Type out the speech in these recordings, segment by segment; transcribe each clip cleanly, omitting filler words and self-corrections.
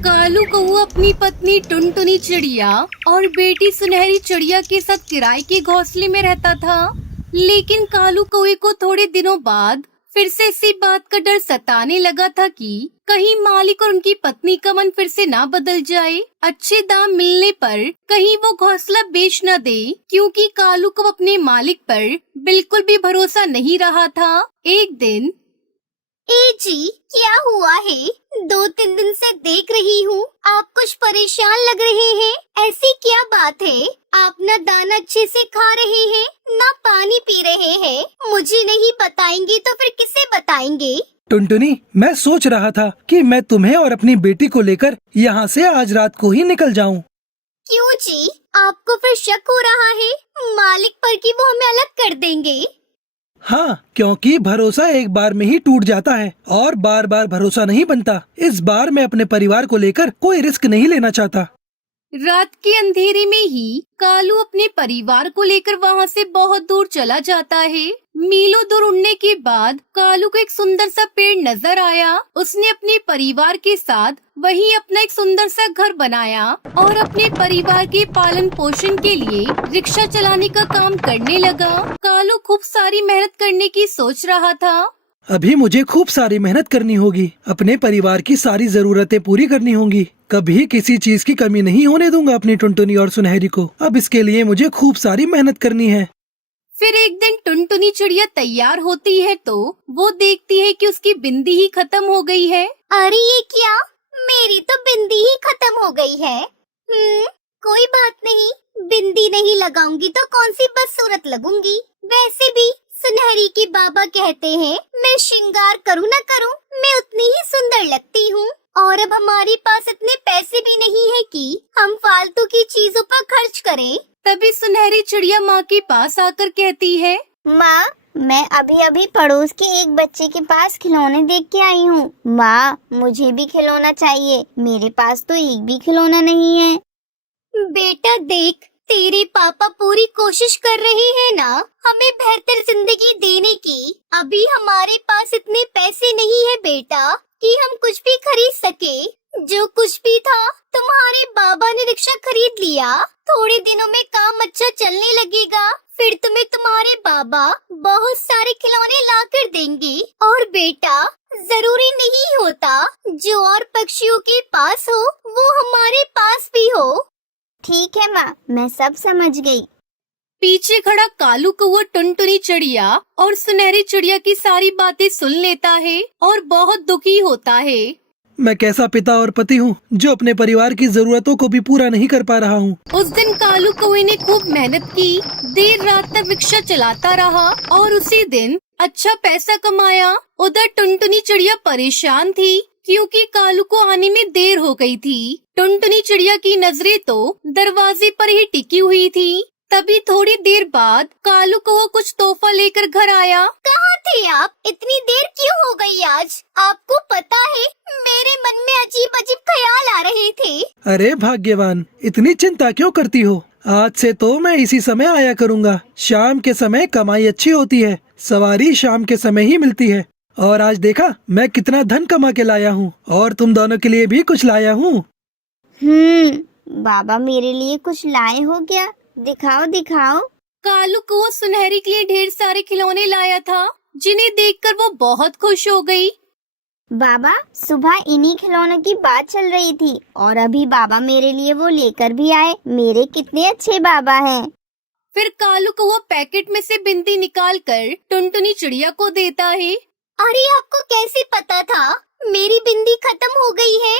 कालू कौआ अपनी पत्नी टुनटुनी चिड़िया और बेटी सुनहरी चिड़िया के साथ किराए के घोंसले में रहता था। लेकिन कालू कौए को थोड़े दिनों बाद फिर से इसी बात का डर सताने लगा था कि कहीं मालिक और उनकी पत्नी का मन फिर से ना बदल जाए। अच्छे दाम मिलने पर कहीं वो घोंसला बेच न दे, क्योंकि कालू को अपने मालिक पर बिल्कुल भी भरोसा नहीं रहा था। एक दिन, ए जी, क्या हुआ है? 2-3 दिन से देख रही हूँ आप कुछ परेशान लग रहे हैं। ऐसी क्या बात है? आप न दाना अच्छे से खा रहे हैं, न पानी पी रहे हैं। मुझे नहीं बताएंगे तो फिर किसे बताएंगे? टुनटुनी, मैं सोच रहा था कि मैं तुम्हें और अपनी बेटी को लेकर यहाँ से आज रात को ही निकल जाऊँ। क्यों जी, आपको फिर शक हो रहा है मालिक पर कि वो हमें अलग कर देंगे? हाँ, क्योंकि भरोसा एक बार में ही टूट जाता है और बार बार भरोसा नहीं बनता। इस बार मैं अपने परिवार को लेकर कोई रिस्क नहीं लेना चाहता। रात के अंधेरे में ही कालू अपने परिवार को लेकर वहाँ से बहुत दूर चला जाता है। मीलों दूर उड़ने के बाद कालू को एक सुंदर सा पेड़ नजर आया। उसने अपने परिवार के साथ वहीं अपना एक सुंदर सा घर बनाया और अपने परिवार के पालन पोषण के लिए रिक्शा चलाने का काम करने लगा। कालू खूब सारी मेहनत करने की सोच रहा था। अभी मुझे खूब सारी मेहनत करनी होगी, अपने परिवार की सारी जरूरतें पूरी करनी होंगी। कभी किसी चीज की कमी नहीं होने दूंगा अपनी टुनटुनी और सुनहरी को। अब इसके लिए मुझे खूब सारी मेहनत करनी है। फिर एक दिन टुनटुनी चिड़िया तैयार होती है तो वो देखती है कि उसकी बिंदी ही खत्म हो गई है। अरे ये क्या? मेरी तो बिंदी ही खत्म हो गई है। कोई बात नहीं, बिंदी नहीं लगाऊंगी तो कौन सी बदसूरत लगूंगी। वैसे भी सुनहरी के बाबा कहते हैं मैं श्रृंगार करूँ न करूँ, मैं उतनी ही सुंदर लगती हूँ। और अब हमारे पास इतने पैसे भी नहीं है कि हम फालतू की चीजों पर खर्च करें। तभी सुनहरी चिड़िया माँ के पास आकर कहती है, माँ, मैं अभी पड़ोस के एक बच्चे के पास खिलौने देख के आई हूँ। माँ, मुझे भी खिलौना चाहिए, मेरे पास तो एक भी खिलौना नहीं है। बेटा देख, तेरे पापा पूरी कोशिश कर रहे हैं ना हमें बेहतर जिंदगी देने की। अभी हमारे पास इतने पैसे नहीं है बेटा कि हम कुछ भी खरीद सके। जो कुछ भी था तुम्हारे बाबा ने रिक्शा खरीद लिया। थोड़े दिनों में काम अच्छा चलने लगेगा, फिर तुम्हें तुम्हारे बाबा बहुत सारे खिलौने ला कर देंगे। और बेटा, जरूरी नहीं होता जो और पक्षियों के पास हो वो हमारे पास भी हो। ठीक है माँ, मैं सब समझ गई। पीछे खड़ा कालू कौआ टुनटुनी चिड़िया और सुनहरी चिड़िया की सारी बातें सुन लेता है और बहुत दुखी होता है। मैं कैसा पिता और पति हूँ जो अपने परिवार की जरूरतों को भी पूरा नहीं कर पा रहा हूँ। उस दिन कालू कौए ने खूब मेहनत की, देर रात तक रिक्शा चलाता रहा और उसी दिन अच्छा पैसा कमाया। उधर टुनटुनी चिड़िया परेशान थी क्योंकि कालू को आने में देर हो गई थी। टुनटुनी चिड़िया की नजरें तो दरवाजे पर ही टिकी हुई थी। तभी थोड़ी देर बाद कालू कौआ कुछ तोहफा लेकर घर आया। कहाँ थे आप? इतनी देर क्यों हो गई आज? आपको पता है मेरे मन में अजीब अजीब ख्याल आ रहे थे। अरे भाग्यवान, इतनी चिंता क्यों करती हो? आज से तो मैं इसी समय आया करूँगा। शाम के समय कमाई अच्छी होती है, सवारी शाम के समय ही मिलती है। और आज देखा मैं कितना धन कमा के लाया हूँ और तुम दोनों के लिए भी कुछ लाया हूँ। बाबा मेरे लिए कुछ लाए हो क्या? दिखाओ दिखाओ। कालू कौआ सुनहरी के लिए ढेर सारे खिलौने लाया था, जिन्हें देखकर वो बहुत खुश हो गई। बाबा, सुबह इन्हीं खिलौनों की बात चल रही थी और अभी बाबा मेरे लिए वो लेकर भी आए। मेरे कितने अच्छे बाबा हैं। फिर कालू कौआ पैकेट में से बिंदी निकाल कर टुनटुनी चिड़िया को देता है। अरे आपको कैसे पता था मेरी बिंदी खत्म हो गई है?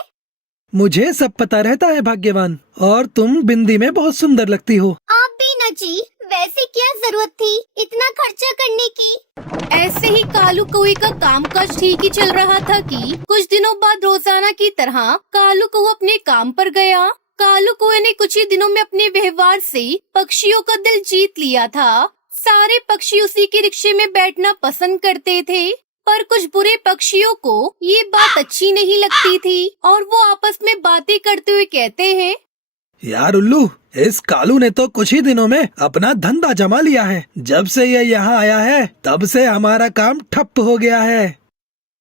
मुझे सब पता रहता है भाग्यवान, और तुम बिंदी में बहुत सुंदर लगती हो। आप भी ना जी, वैसे क्या जरूरत थी इतना खर्चा करने की? ऐसे ही कालू कौए का कामकाज ठीक ही चल रहा था कि कुछ दिनों बाद रोजाना की तरह कालू कौआ अपने काम पर गया। कालू कौए ने कुछ ही दिनों में अपने व्यवहार से पक्षियों का दिल जीत लिया था। सारे पक्षी उसी के रिक्शे में बैठना पसंद करते थे, पर कुछ बुरे पक्षियों को ये बात अच्छी नहीं लगती थी और वो आपस में बातें करते हुए कहते हैं, यार उल्लू, इस कालू ने तो कुछ ही दिनों में अपना धंधा जमा लिया है। जब से ये यहाँ आया है तब से हमारा काम ठप हो गया है।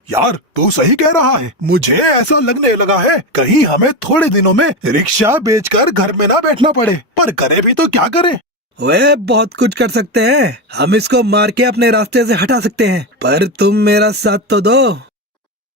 यार तू सही कह रहा है। मुझे ऐसा लगने लगा है कहीं हमें थोड़े दिनों में रिक्शा बेचकर घर में ना बैठना पड़े। पर करे भी तो क्या करें? वे बहुत कुछ कर सकते हैं। हम इसको मार के अपने रास्ते से हटा सकते हैं, पर तुम मेरा साथ तो दो।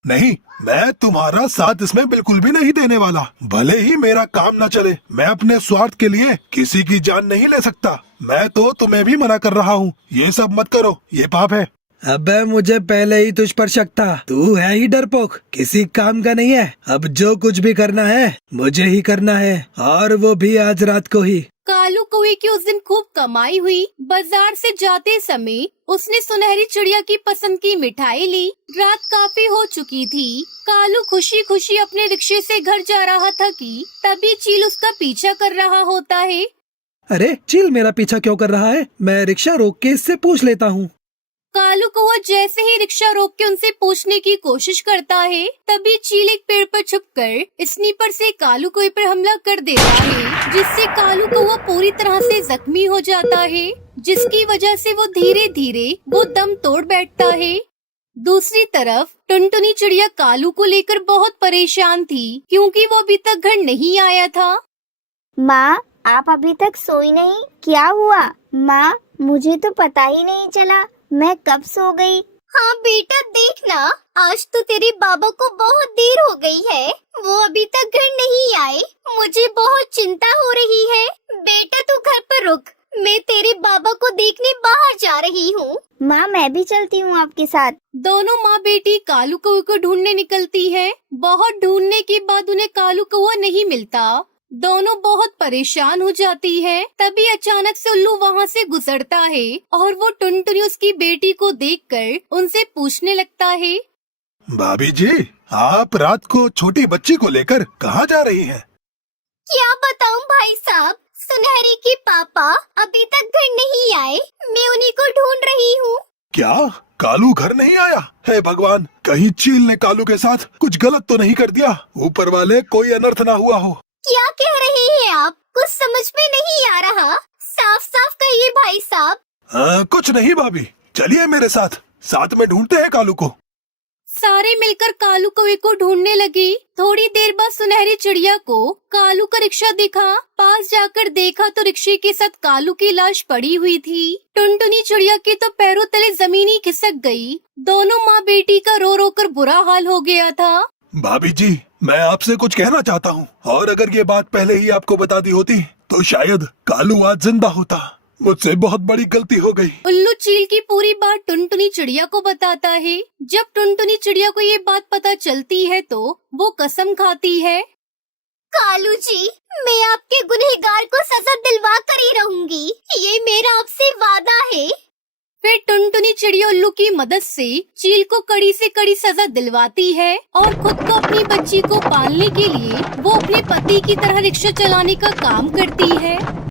नहीं, मैं तुम्हारा साथ इसमें बिल्कुल भी नहीं देने वाला। भले ही मेरा काम न चले, मैं अपने स्वार्थ के लिए किसी की जान नहीं ले सकता। मैं तो तुम्हें भी मना कर रहा हूँ, ये सब मत करो, ये पाप है। अबे मुझे पहले ही तुझ पर शक था। तू है ही डरपोक, किसी काम का नहीं है। अब जो कुछ भी करना है मुझे ही करना है, और वो भी आज रात को ही। कालू कौवे की उस दिन खूब कमाई हुई। बाजार से जाते समय उसने सुनहरी चिड़िया की पसंद की मिठाई ली। रात काफी हो चुकी थी। कालू खुशी खुशी अपने रिक्शे से घर जा रहा था कि तभी चील उसका पीछा कर रहा होता है। अरे चील मेरा पीछा क्यों कर रहा है? मैं रिक्शा रोक के इससे पूछ लेता हूँ। कालू कौवा जैसे ही रिक्शा रोक के उनसे पूछने की कोशिश करता है, तभी चील एक पेड़ पर छुपकर स्नीपर से कालू कौवे पर हमला कर देता है, जिससे कालू कौवा पूरी तरह से जख्मी हो जाता है, जिसकी वजह से वो धीरे धीरे वो दम तोड़ बैठता है। दूसरी तरफ टुनटुनी चिड़िया कालू को लेकर बहुत परेशान थी, क्योंकि वो अभी तक घर नहीं आया था। माँ, आप अभी तक सोई नहीं? क्या हुआ? माँ, मुझे तो पता ही नहीं चला, मैं कब सो गई। हाँ बेटा, देखना, आज तो तेरे बाबा को बहुत देर हो गई है। वो अभी तक घर नहीं आए। मुझे बहुत चिंता हो रही है। बेटा तू घर पर रुक, मैं तेरे बाबा को देखने बाहर जा रही हूँ। माँ, मैं भी चलती हूँ आपके साथ। दोनों माँ बेटी कालू कौवे को ढूंढने निकलती है। बहुत ढूंढने के बाद उन्हें कालू कौवा नहीं मिलता। दोनों बहुत परेशान हो जाती है। तभी अचानक से उल्लू वहाँ से गुजरता है और वो टुनटुनी उसकी बेटी को देखकर उनसे पूछने लगता है। भाभी जी, आप रात को छोटी बच्ची को लेकर कहाँ जा रही हैं? क्या बताऊं भाई साहब, सुनहरी के पापा अभी तक घर नहीं आए। मैं उन्हीं को ढूंढ रही हूँ। क्या कालू घर नहीं आया? हे भगवान, कहीं चील ने कालू के साथ कुछ गलत तो नहीं कर दिया? ऊपर वाले कोई अनर्थ ना हुआ हो। क्या कह रहे हैं आप? कुछ समझ में नहीं आ रहा। साफ साफ कहिए भाई साहब। कुछ नहीं भाभी, चलिए मेरे साथ, साथ में ढूंढते हैं कालू को। सारे मिलकर कालू कौवे को ढूंढने लगी। थोड़ी देर बाद सुनहरी चिड़िया को कालू का रिक्शा दिखा। पास जाकर देखा तो रिक्शे के साथ कालू की लाश पड़ी हुई थी। टुनटुनी चिड़िया के तो पैरों तले जमीन ही खिसक गई। दोनों माँ बेटी का रो रो कर बुरा हाल हो गया था। भाभी जी, मैं आपसे कुछ कहना चाहता हूँ, और अगर ये बात पहले ही आपको बता दी होती तो शायद कालू आज जिंदा होता। मुझसे बहुत बड़ी गलती हो गई। उल्लू चील की पूरी बात टुनटुनी चिड़िया को बताता है। जब टुनटुनी चिड़िया को ये बात पता चलती है तो वो कसम खाती है। कालू जी, मैं आपके गुनहगार को सजा दिलवा कर ही रहूंगी। ये मेरा आपसे वादा है। फिर टुनटुनी चिड़िया उल्लू की मदद से चील को कड़ी से कड़ी सजा दिलवाती है और खुद को अपनी बच्ची को पालने के लिए वो अपने पति की तरह रिक्शा चलाने का काम करती है।